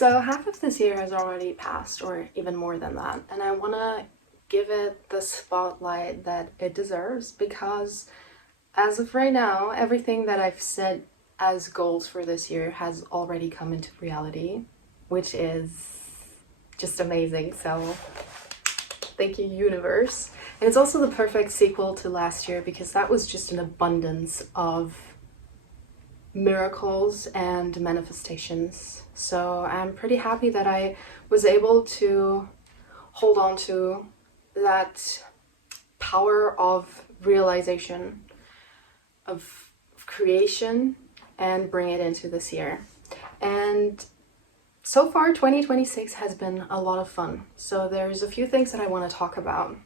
So half of this year has already passed, or even more than that, and I want to give it the spotlight that it deserves because as of right now, everything that I've set as goals for this year has already come into reality, which is just amazing. So thank you, universe. And it's also the perfect sequel to last year because that was just an abundance of miracles and manifestations. So I'm pretty happy that I was able to hold on to that power of realization, of creation, and bring it into this year. And so far 2026 has been a lot of fun. So there's a few things that I want to talk about.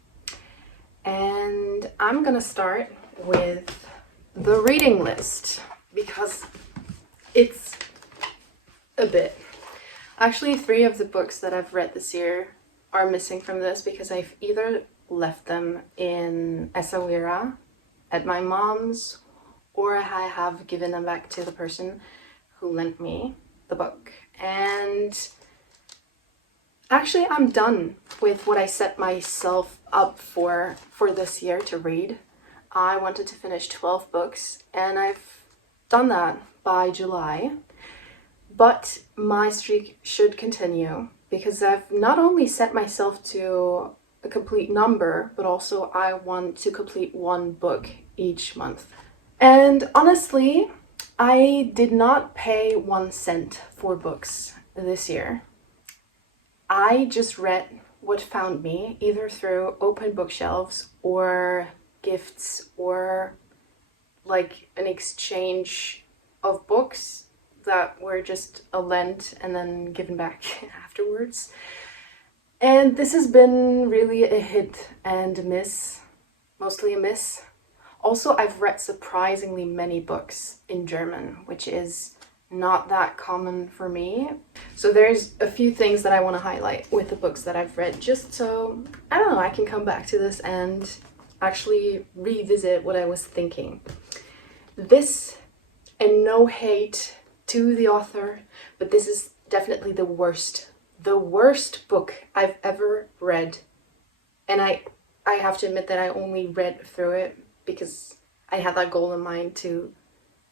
And I'm gonna start with the reading list because it's a bit. Actually, 3 of the books that I've read this year are missing from this because I've either left them in Essaouira at my mom's, or I have given them back to the person who lent me the book. And actually, I'm done with what I set myself up for this year to read. I wanted to finish 12 books, and I've done that by July. But my streak should continue because I've not only set myself to a complete number, but also I want to complete 1 book each month. And honestly, I did not pay 1 cent for books this year. I just read what found me, either through open bookshelves or gifts or like an exchange of books that were just a lent and then given back afterwards. And this has been really a hit and a miss, mostly a miss. Also, I've read surprisingly many books in German, which is not that common for me. So there's a few things that I want to highlight with the books that I've read, just so, I don't know, I can come back to this and actually revisit what I was thinking. This, and no hate to the author, but this is definitely the worst book I've ever read. And I have to admit that I only read through it because I had that goal in mind to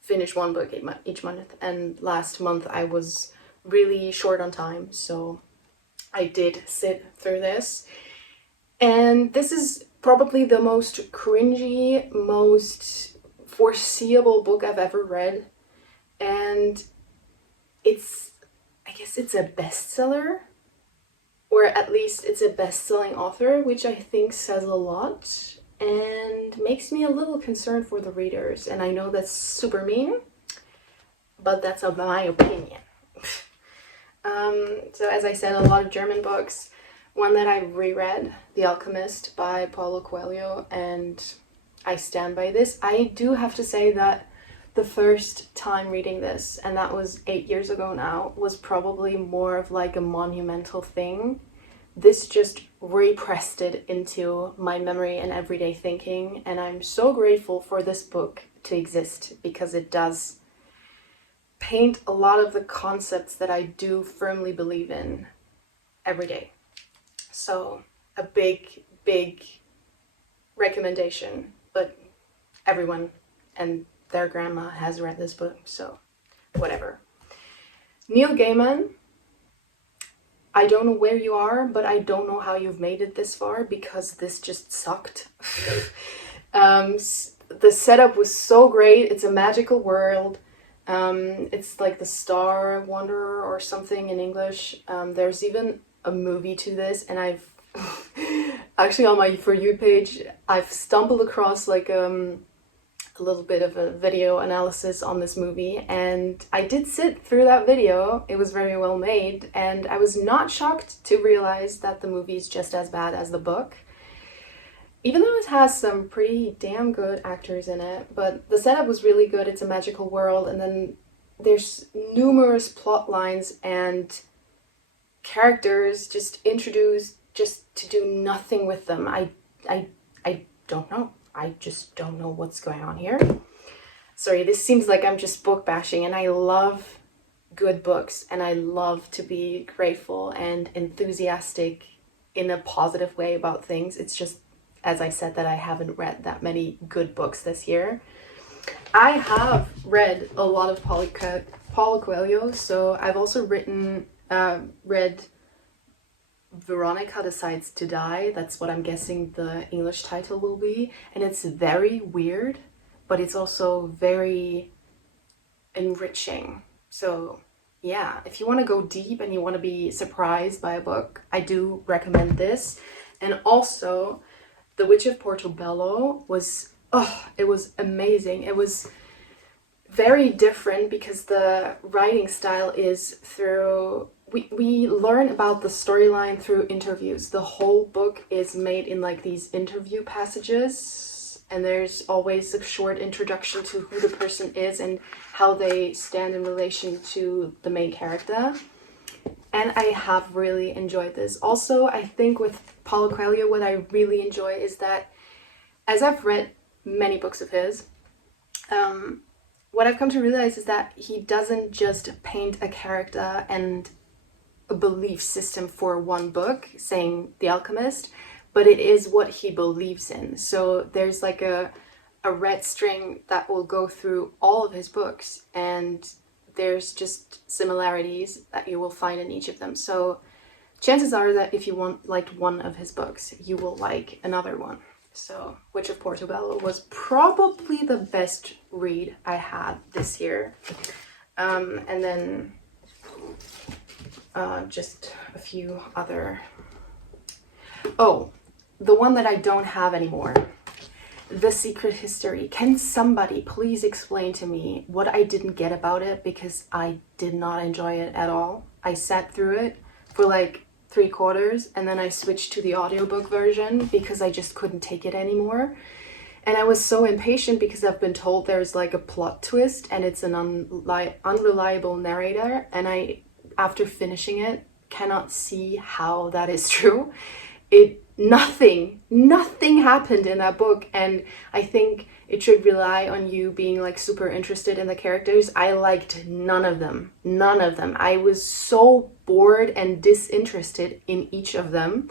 finish 1 book each month, and last month I was really short on time, so I did sit through this. And this is probably the most cringy, most foreseeable book I've ever read. And I guess it's a bestseller, or at least it's a best-selling author, which I think says a lot and makes me a little concerned for the readers. And I know that's super mean, but that's my opinion. So as I said, a lot of German books. One that I reread, The Alchemist by Paulo Coelho, and I stand by this. I do have to say that the first time reading this, and that was 8 years ago now, was probably more of like a monumental thing. This just repressed it into my memory and everyday thinking, and I'm so grateful for this book to exist because it does paint a lot of the concepts that I do firmly believe in every day. So a big, big recommendation, but everyone and their grandma has read this book, so whatever. Neil Gaiman, I don't know where you are, but I don't know how you've made it this far because this just sucked. The setup was so great. It's a magical world. It's like the Star Wanderer or something in English. There's even a movie to this, and I've actually on my For You page, I've stumbled across like a little bit of a video analysis on this movie, and I did sit through that video. It was very well made, and I was not shocked to realize that the movie is just as bad as the book, even though it has some pretty damn good actors in it. But the setup was really good. It's a magical world, and then there's numerous plot lines and characters just introduced just to do nothing with them. I don't know. I just don't know what's going on here. Sorry, this seems like I'm just book bashing, and I love good books, and I love to be grateful and enthusiastic in a positive way about things. It's just, as I said, that I haven't read that many good books this year. I have read a lot of Paulo Coelho, so I've also read Veronica Decides to Die. That's what I'm guessing the English title will be. And it's very weird, but it's also very enriching. So yeah, if you want to go deep and you want to be surprised by a book, I do recommend this. And also, The Witch of Portobello was, oh, it was amazing. It was very different because the writing style is through, we learn about the storyline through interviews. The whole book is made in like these interview passages, and there's always a short introduction to who the person is and how they stand in relation to the main character. And I have really enjoyed this. Also, I think with Paulo Coelho, what I really enjoy is that, as I've read many books of his, what I've come to realize is that he doesn't just paint a character and a belief system for one book, saying The Alchemist, but it is what he believes in. So there's like a red string that will go through all of his books, and there's just similarities that you will find in each of them. So chances are that if you liked one of his books, you will like another one. So Witch of Portobello was probably the best read I had this year. And then just a few other... Oh, the one that I don't have anymore. The Secret History. Can somebody please explain to me what I didn't get about it, because I did not enjoy it at all. I sat through it for like 3/4 and then I switched to the audiobook version because I just couldn't take it anymore. And I was so impatient because I've been told there's like a plot twist and it's an unreliable narrator, and I, after finishing it, cannot see how that is true. Nothing happened in that book, and I think it should rely on you being like super interested in the characters. I liked none of them. I was so bored and disinterested in each of them.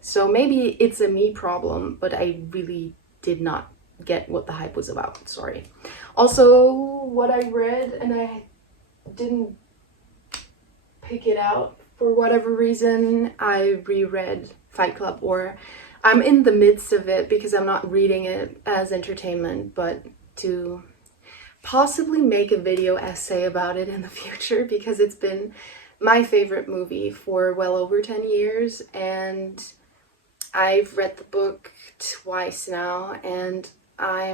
So maybe it's a me problem, but I really did not get what the hype was about. Sorry. Also, what I read and I didn't pick it out for whatever reason, I reread Fight Club, or I'm in the midst of it because I'm not reading it as entertainment, but to possibly make a video essay about it in the future, because it's been my favorite movie for well over 10 years, and I've read the book twice now, and I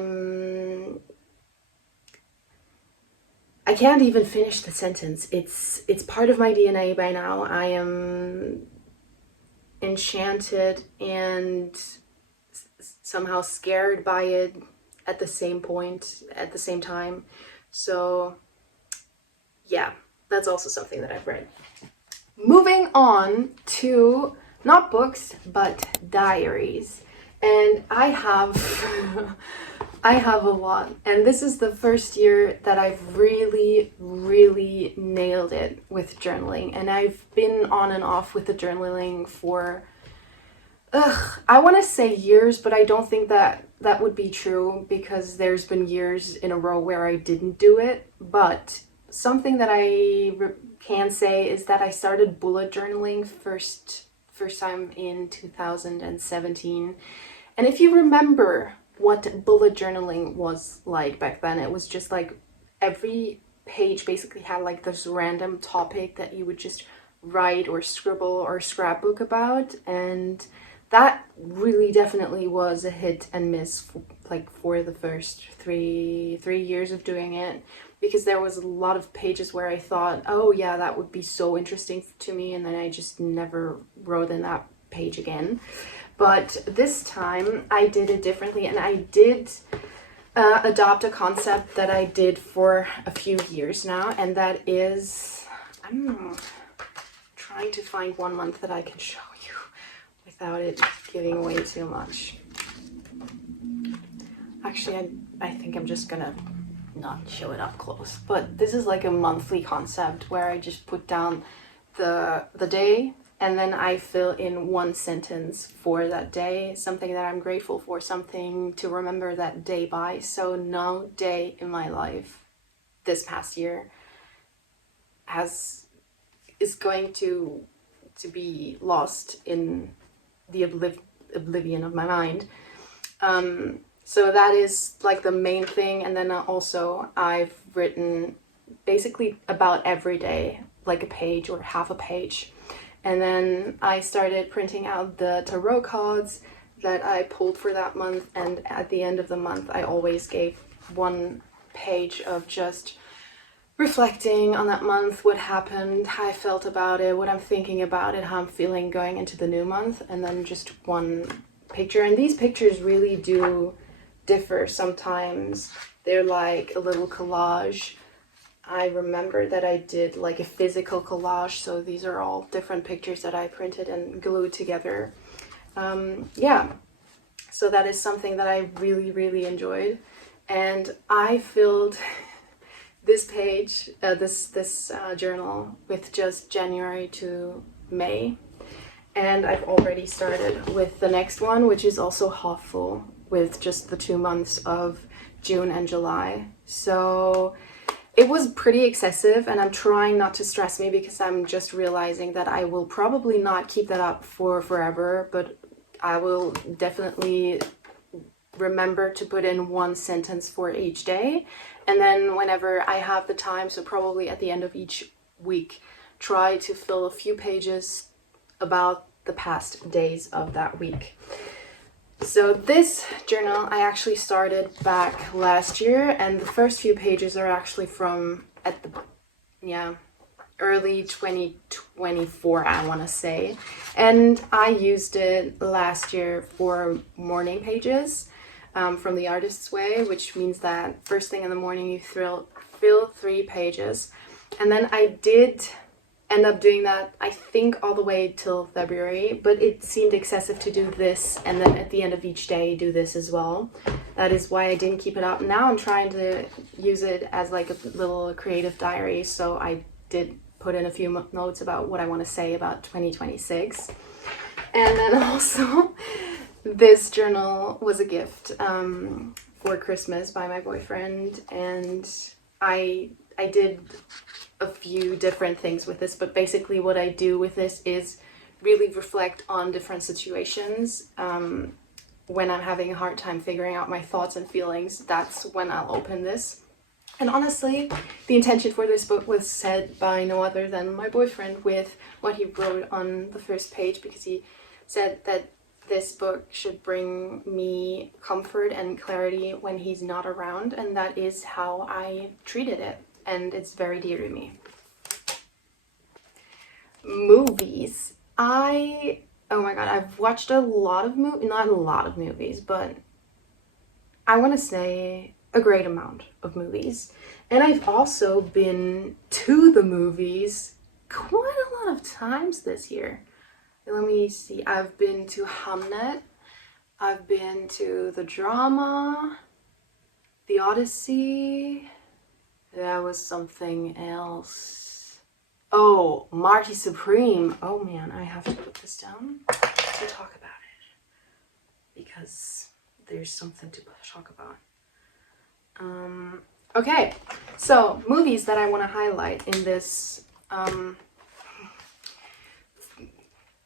can't even finish the sentence. It's part of my DNA by now. I am enchanted and somehow scared by it at the same time. So yeah, that's also something that I've read. Moving on to not books but diaries, and I have a lot, and this is the first year that I've really nailed it with journaling, and I've been on and off with the journaling for I want to say years, but I don't think that would be true, because there's been years in a row where I didn't do it. But something that I can say is that I started bullet journaling first time in 2017, and if you remember what bullet journaling was like back then, it was just like every page basically had like this random topic that you would just write or scribble or scrapbook about, and that really definitely was a hit and miss for the first three years of doing it, because there was a lot of pages where I thought, oh yeah, that would be so interesting to me, and then I just never wrote in that page again. But this time I did it differently, and I did adopt a concept that I did for a few years now, and that is, I'm trying to find 1 month that I can show you without it giving away too much. Actually, I think I'm just gonna not show it up close, but this is like a monthly concept where I just put down the day, and then I fill in one sentence for that day, something that I'm grateful for, something to remember that day by. So no day in my life this past year is going to be lost in the oblivion of my mind. So that is like the main thing. And then also I've written basically about every day, like a page or half a page. And then I started printing out the tarot cards that I pulled for that month. And at the end of the month, I always gave one page of just reflecting on that month, what happened, how I felt about it, what I'm thinking about it, how I'm feeling going into the new month, and then just one picture. And these pictures really do differ sometimes. They're like a little collage. I remember that I did like a physical collage, so these are all different pictures that I printed and glued together. Yeah, so that is something that I really enjoyed. And I filled this page, this journal with just January to May. And I've already started with the next one, which is also half full, with just the 2 months of June and July. So it was pretty excessive, and I'm trying not to stress me because I'm just realizing that I will probably not keep that up for forever, but I will definitely remember to put in one sentence for each day. And then whenever I have the time, so probably at the end of each week, try to fill a few pages about the past days of that week. So this journal I actually started back last year, and the first few pages are actually from early 2024, I want to say. And I used it last year for morning pages from The Artist's Way, which means that first thing in the morning you fill 3 pages. And then I did end up doing that, I think, all the way till February, but it seemed excessive to do this and then at the end of each day do this as well. That is why I didn't keep it up. Now I'm trying to use it as like a little creative diary, so I did put in a few notes about what I want to say about 2026. And then also this journal was a gift for Christmas by my boyfriend, and I did a few different things with this, but basically what I do with this is really reflect on different situations. When I'm having a hard time figuring out my thoughts and feelings, that's when I'll open this. And honestly, the intention for this book was set by no other than my boyfriend with what he wrote on the first page, because he said that this book should bring me comfort and clarity when he's not around, and that is how I treated it. And it's very dear to me. Movies. Oh my god, I've watched a lot of not a lot of movies, but I want to say a great amount of movies. And I've also been to the movies quite a lot of times this year. Let me see. I've been to Hamnet. I've been to the drama, the Odyssey. There was something else. Oh, Marty Supreme. Oh man, I have to put this down to talk about it, because there's something to talk about. Okay, so movies that I want to highlight in this.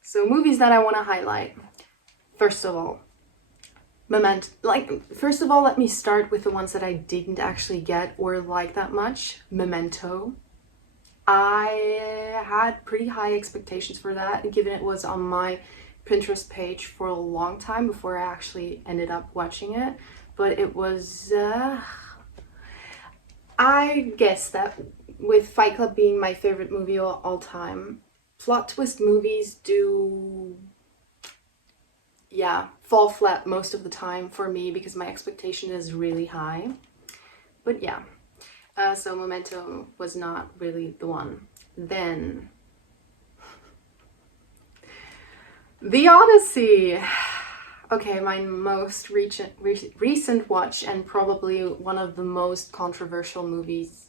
So movies that I want to highlight. First of all, first of all, let me start with the ones that I didn't actually get or like that much. Memento. I had pretty high expectations for that, given it was on my Pinterest page for a long time before I actually ended up watching it. But it was, I guess that with Fight Club being my favorite movie of all time, plot twist movies do fall flat most of the time for me because my expectation is really high. But yeah, so Memento was not really the one. Then The Odyssey. Okay, my most recent watch, and probably one of the most controversial movies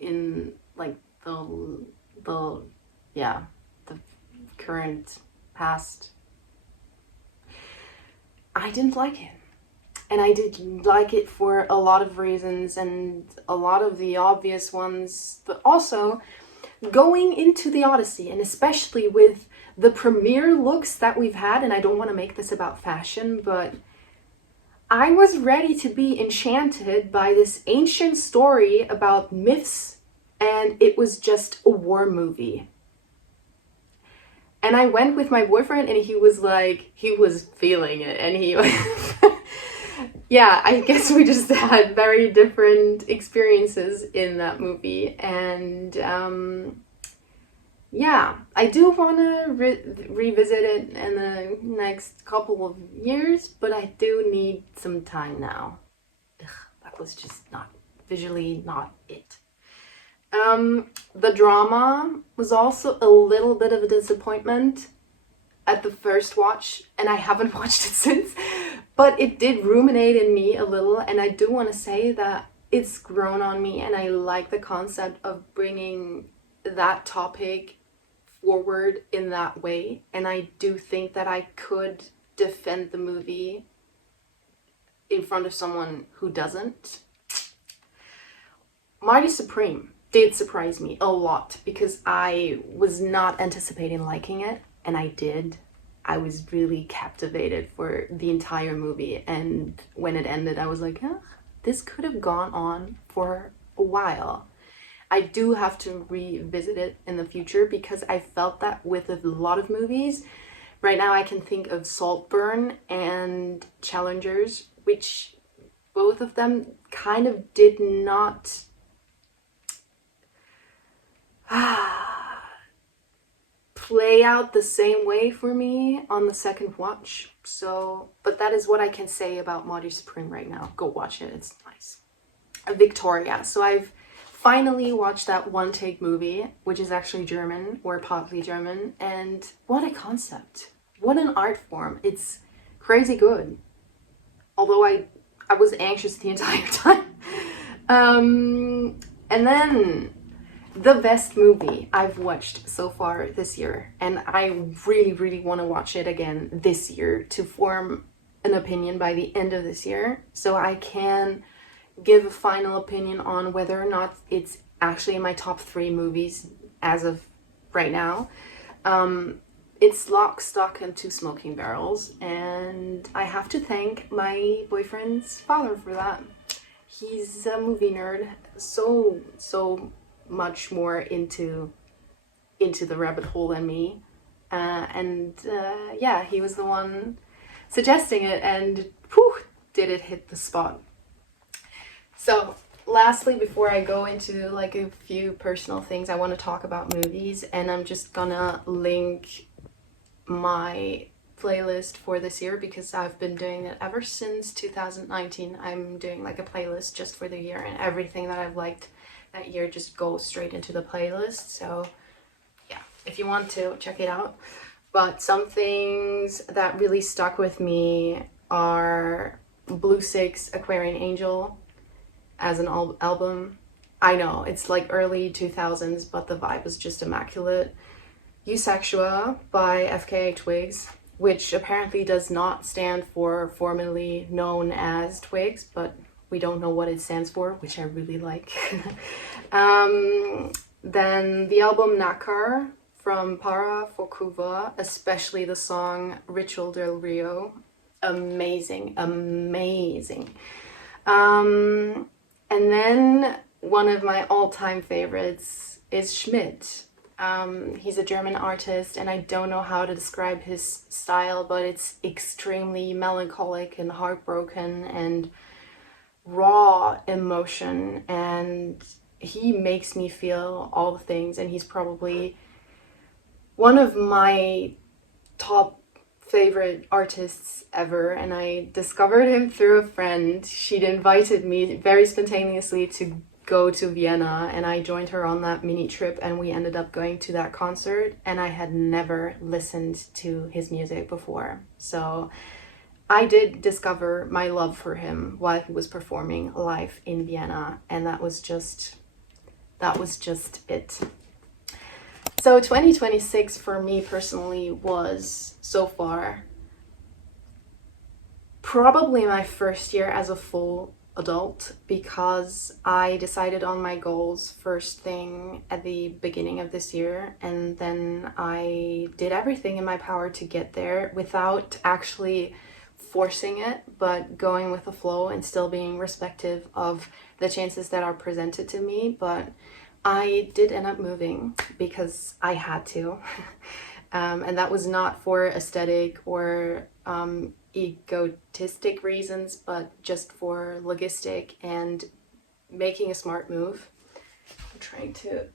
in like the yeah, the current past. I didn't like it. And I didn't like it for a lot of reasons, and a lot of the obvious ones, but also going into the Odyssey, and especially with the premiere looks that we've had, and I don't want to make this about fashion, but I was ready to be enchanted by this ancient story about myths, and it was just a war movie. And I went with my boyfriend, and he was like, he was feeling it, and he yeah, I guess we just had very different experiences in that movie. And yeah, I do want to revisit it in the next couple of years, but I do need some time now. Ugh, that was just not visually not it. The drama was also a little bit of a disappointment at the first watch, and I haven't watched it since, but it did ruminate in me a little, and I do want to say that it's grown on me, and I like the concept of bringing that topic forward in that way, and I do think that I could defend the movie in front of someone who doesn't. Marty Supreme did surprise me a lot because I was not anticipating liking it, and I did. I was really captivated for the entire movie, and when it ended, I was like, yeah, this could have gone on for a while. I do have to revisit it in the future because I felt that with a lot of movies. Right now I can think of Saltburn and Challengers, which both of them kind of did not play out the same way for me on the second watch. So, but that is what I can say about Marty Supreme right now. Go watch it, it's nice. Victoria. So I've finally watched that one take movie, which is actually German, or partly German, and what a concept. What an art form. It's crazy good. Although I was anxious the entire time. And then the best movie I've watched so far this year, and I really, really want to watch it again this year to form an opinion by the end of this year, so I can give a final opinion on whether or not it's actually in my top 3 movies as of right now. It's Lock, Stock, and Two Smoking Barrels, and I have to thank my boyfriend's father for that. He's a movie nerd, so much more into the rabbit hole than me, and yeah, he was the one suggesting it, and whew, did it hit the spot. So lastly, before I go into like a few personal things, I want to talk about movies, and I'm just gonna link my playlist for this year because I've been doing it ever since 2019. I'm doing like a playlist just for the year, and everything that I've liked that year just goes straight into the playlist. So yeah, if you want to check it out. But some things that really stuck with me are Blue Six, Aquarian Angel as an album. I know it's like early 2000s, but the vibe was just immaculate. Eusexua by FKA Twigs, which apparently does not stand for formerly known as Twigs, but we don't know what it stands for, which I really like. Then the album Nakar from Para Focuva, especially the song Ritual del Rio. Amazing, amazing. And then one of my all-time favorites is Schmidt. He's a German artist, and I don't know how to describe his style, but it's extremely melancholic and heartbroken and raw emotion, and he makes me feel all the things, and he's probably one of my top favorite artists ever, and I discovered him through a friend. She'd invited me very spontaneously to go to Vienna, and I joined her on that mini trip, and we ended up going to that concert, and I had never listened to his music before. So I did discover my love for him while he was performing live in Vienna, and that was just it. So 2026 for me personally was so far probably my first year as a full adult, because I decided on my goals first thing at the beginning of this year, and then I did everything in my power to get there without actually forcing it, but going with the flow and still being respective of the chances that are presented to me. But I did end up moving because I had to. And that was not for aesthetic or egotistic reasons, but just for logistic and making a smart move. I'm trying to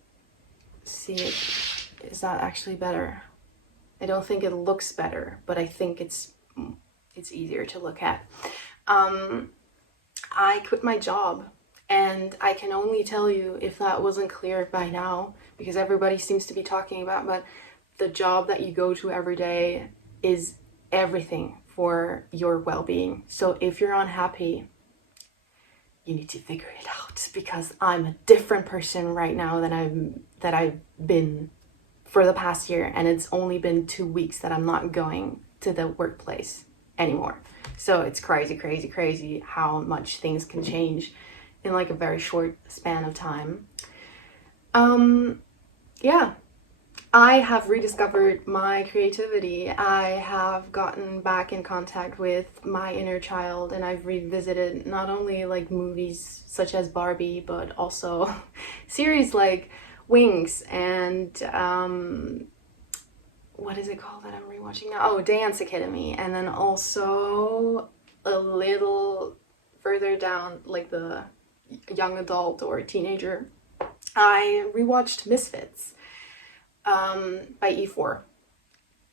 see it. Is that actually better? I don't think it looks better, but I think it's easier to look at. I quit my job, and I can only tell you, if that wasn't clear by now, because everybody seems to be talking about, but the job that you go to every day is everything for your well-being. So if you're unhappy, you need to figure it out, because I'm a different person right now than I've been for the past year, and it's only been 2 weeks that I'm not going to the workplace anymore. So it's crazy how much things can change in like a very short span of time. Yeah, I have rediscovered my creativity. I have gotten back in contact with my inner child, and I've revisited not only like movies such as Barbie, but also series like Wings and what is it called that I'm rewatching now? Oh, Dance Academy. And then also a little further down, like the young adult or teenager, I rewatched Misfits by E4.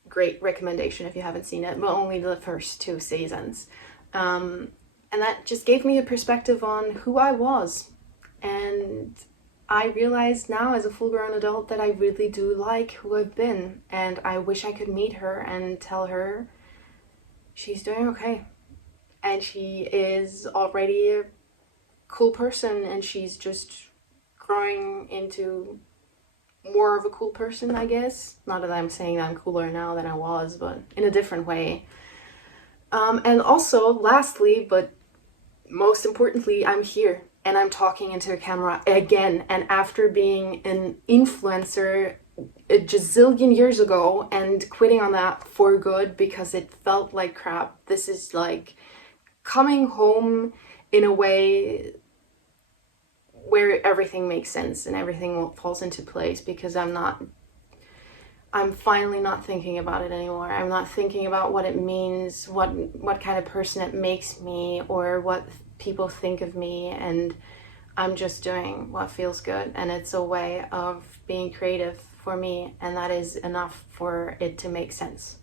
Great recommendation if you haven't seen it, but only the first 2 seasons. And that just gave me a perspective on who I was. And I realize now as a full-grown adult that I really do like who I've been, and I wish I could meet her and tell her she's doing okay. And she is already a cool person, and she's just growing into more of a cool person, I guess. Not that I'm saying that I'm cooler now than I was, but in a different way. And also, lastly, but most importantly, I'm here and I'm talking into a camera again. And after being an influencer a gazillion years ago and quitting on that for good because it felt like crap, this is like coming home in a way where everything makes sense and everything falls into place, because I'm finally not thinking about it anymore. I'm not thinking about what it means, what kind of person it makes me, or what people think of me, and I'm just doing what feels good, and it's a way of being creative for me, and that is enough for it to make sense.